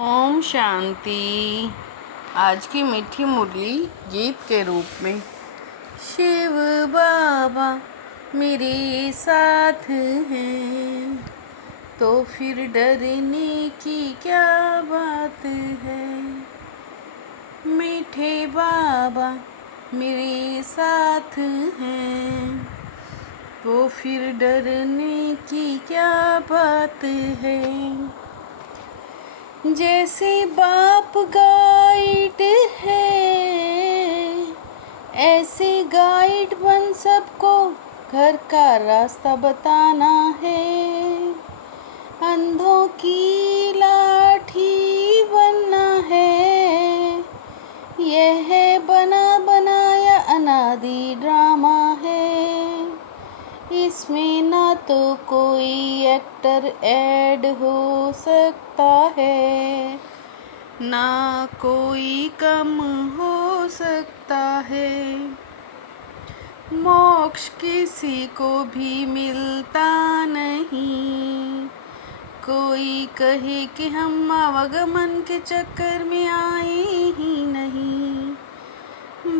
ओम शांति। आज की मीठी मुरली गीत के रूप में। शिव बाबा मेरे साथ हैं तो फिर डरने की क्या बात है। मीठे बाबा मेरे साथ हैं तो फिर डरने की क्या बात है। जैसे बाप गाइड है ऐसे गाइड बन सबको घर का रास्ता बताना है। अंधों की लाठी बनना है। यह बना बनाया अनादि ड्रामा है। इसमें ना तो कोई एक्टर ऐड हो सकता है ना कोई कम हो सकता है। मोक्ष किसी को भी मिलता नहीं। कोई कहे कि हम आवागमन के चक्कर में आए ही नहीं।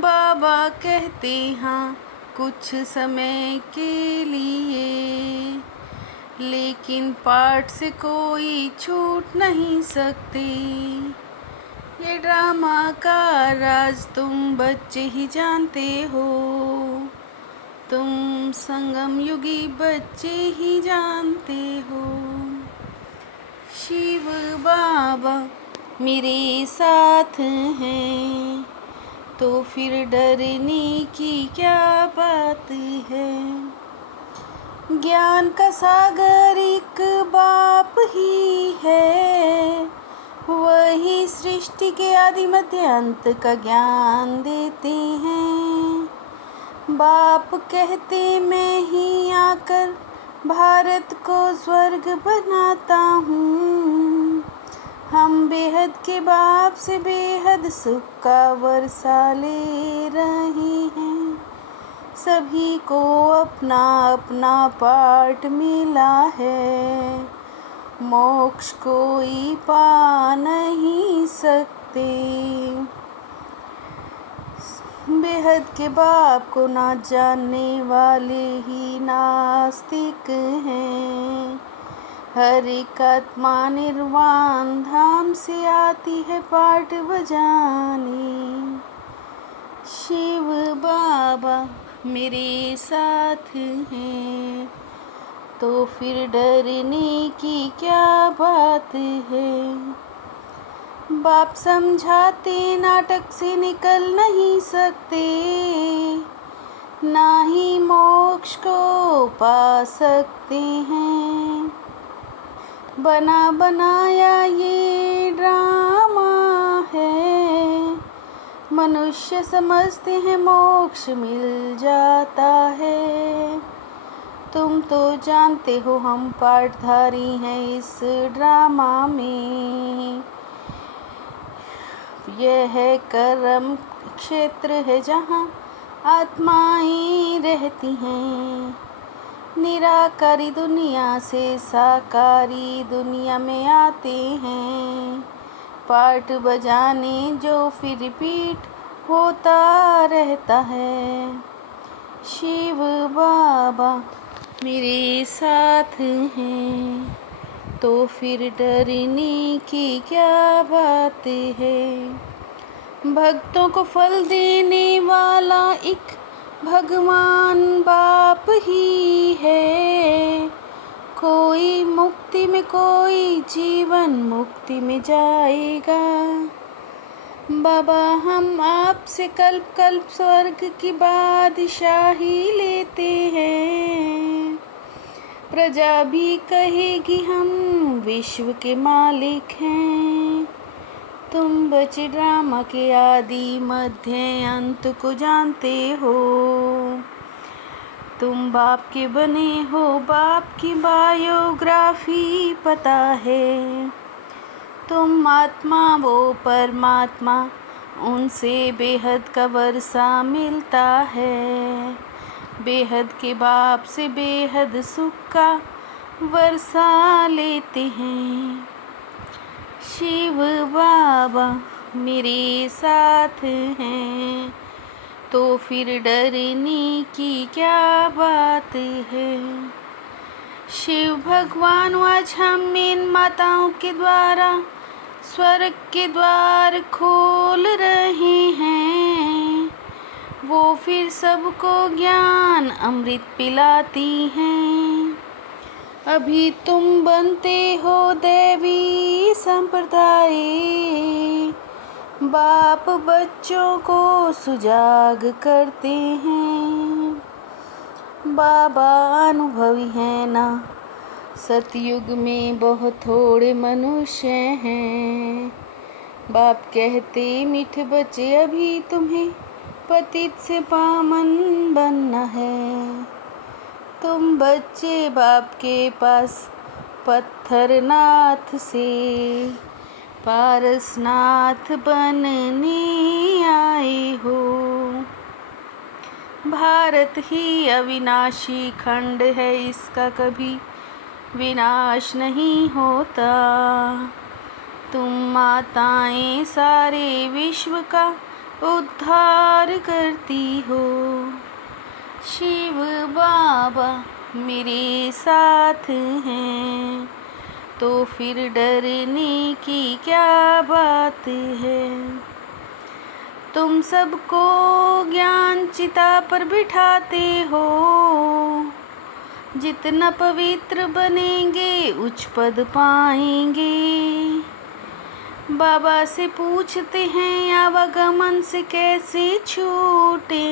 बाबा कहते हाँ कुछ समय के लिए, लेकिन पाठ से कोई छूट नहीं सकते। ये ड्रामा का राज तुम बच्चे ही जानते हो। तुम संगम युगी बच्चे ही जानते हो। शिव बाबा मेरे साथ हैं तो फिर डरने की क्या बात है। ज्ञान का सागर एक बाप ही है। वही सृष्टि के आदि मध्य अंत का ज्ञान देते हैं। बाप कहते मैं ही आकर भारत को स्वर्ग बनाता हूँ। हम बेहद के बाप से बेहद सुख का वर्षा ले रहे हैं। सभी को अपना अपना पार्ट मिला है। मोक्ष कोई पा नहीं सकते। बेहद के बाप को ना जानने वाले ही नास्तिक हैं। हर एक आत्मा निर्वाण धाम से आती है पाठ बजाने। शिव बाबा मेरे साथ हैं तो फिर डरने की क्या बात है। बाप समझाते नाटक से निकल नहीं सकते, ना ही मोक्ष को पा सकते हैं। बना बनाया ये ड्रामा है। मनुष्य समझते हैं मोक्ष मिल जाता है। तुम तो जानते हो हम पाठधारी हैं इस ड्रामा में। यह कर्म क्षेत्र है जहाँ आत्माएं रहती हैं। निराकारी दुनिया से साकारी दुनिया में आते हैं। पाठ बजाने जो फिर रिपीट होता रहता है। शिव बाबा मेरे साथ हैं तो फिर डरने की क्या बात है। भक्तों को फल देने वाला एक भगवान बाप ही है। कोई मुक्ति में कोई जीवन मुक्ति में जाएगा। बाबा हम आपसे कल्प कल्प स्वर्ग की बादशाही लेते हैं। प्रजा भी कहेगी हम विश्व के मालिक हैं। तुम बचे ड्रामा के आदि मध्य अंत को जानते हो। तुम बाप के बने हो, बाप की बायोग्राफी पता है। तुम आत्मा वो परमात्मा, उनसे बेहद का वर्षा मिलता है। बेहद के बाप से बेहद सुख का वर्षा लेते हैं। शिव बाबा मेरे साथ हैं, तो फिर डरने की क्या बात है। शिव भगवान आज हम इन माताओं के द्वारा स्वर्ग के द्वार खोल रहे हैं। वो फिर सबको ज्ञान अमृत पिलाती हैं। अभी तुम बनते हो देवी संप्रदाय, बाप बच्चों को सुजाग करते हैं। बाबा अनुभवी है ना, सतयुग में बहुत थोड़े मनुष्य हैं। बाप कहते मीठे बच्चे अभी तुम्हें पतित से पावन बनना है। तुम बच्चे बाप के पास पत्थरनाथ से पारसनाथ बनने आए हो। भारत ही अविनाशी खंड है, इसका कभी विनाश नहीं होता। तुम माताएं सारे विश्व का उद्धार करती हो। शिव बाबा मेरे साथ हैं, तो फिर डरने की क्या बात है। तुम सबको ज्ञान चिता पर बिठाते हो। जितना पवित्र बनेंगे उच्च पद पाएंगे। बाबा से पूछते हैं आवागमन से कैसे छूटे।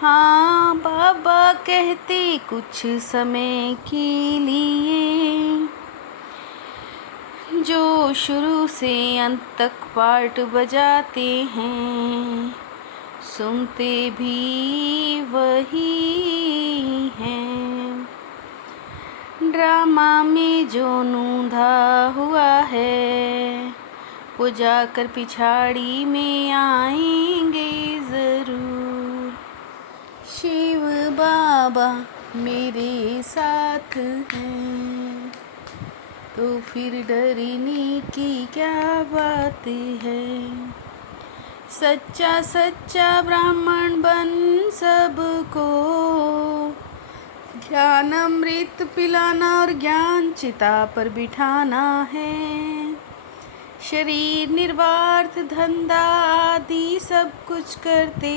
हाँ बाबा कहते कुछ समय के लिए, जो शुरू से अंत तक पार्ट बजाते हैं, सुनते भी वही हैं। ड्रामा में जो नूंधा हुआ है, वो जाकर पिछाड़ी में आएंगे ज़रूर। शिव बाबा मेरे साथ हैं, तो फिर डरने की क्या बात है। सच्चा सच्चा ब्राह्मण बन सबको ज्ञान अमृत पिलाना और ज्ञान चिता पर बिठाना है। शरीर निर्वार्थ धंधा आदि सब कुछ करते,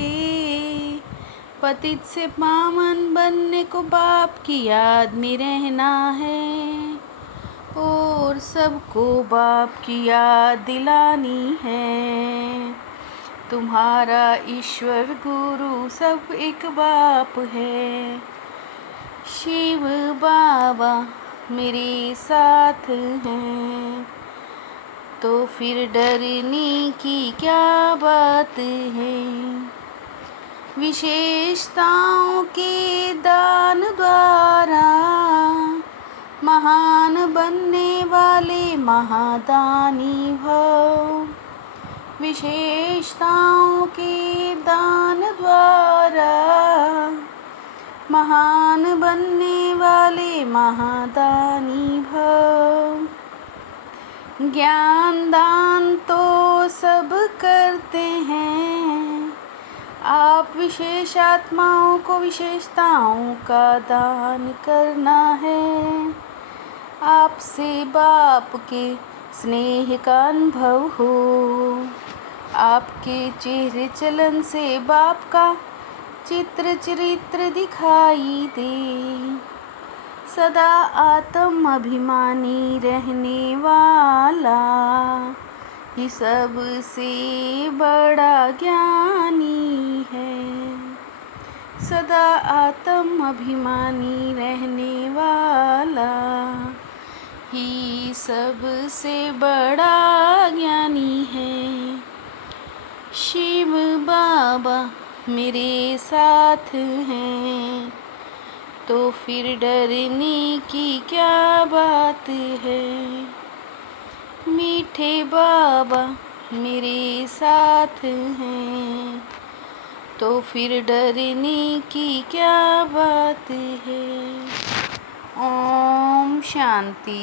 पतित से पावन बनने को बाप की याद में रहना है। और सबको बाप की याद दिलानी है। तुम्हारा ईश्वर गुरु सब एक बाप है। शिव बाबा मेरे साथ हैं, तो फिर डरने की क्या बात है। विशेषताओं के दान द्वारा महान बनने वाले महादानी भव। विशेषताओं के दान द्वारा महान बनने वाले महादानी भव। ज्ञान दान तो सब करते हैं, आप विशेष आत्माओं को विशेषताओं का दान करना है। आपसे बाप के स्नेह का अनुभव हो। आपके चेहरे चलन से बाप का चित्र चरित्र दिखाई दे। सदा आत्म अभिमानी रहने वाला ही सबसे बड़ा ज्ञानी है। सदा आत्म अभिमानी रहने वाला ही सबसे बड़ा ज्ञानी है। शिव बाबा मेरे साथ हैं, तो फिर डरने की क्या बात है। मीठे बाबा मेरे साथ हैं, तो फिर डरने की क्या बात है। ओम शांति।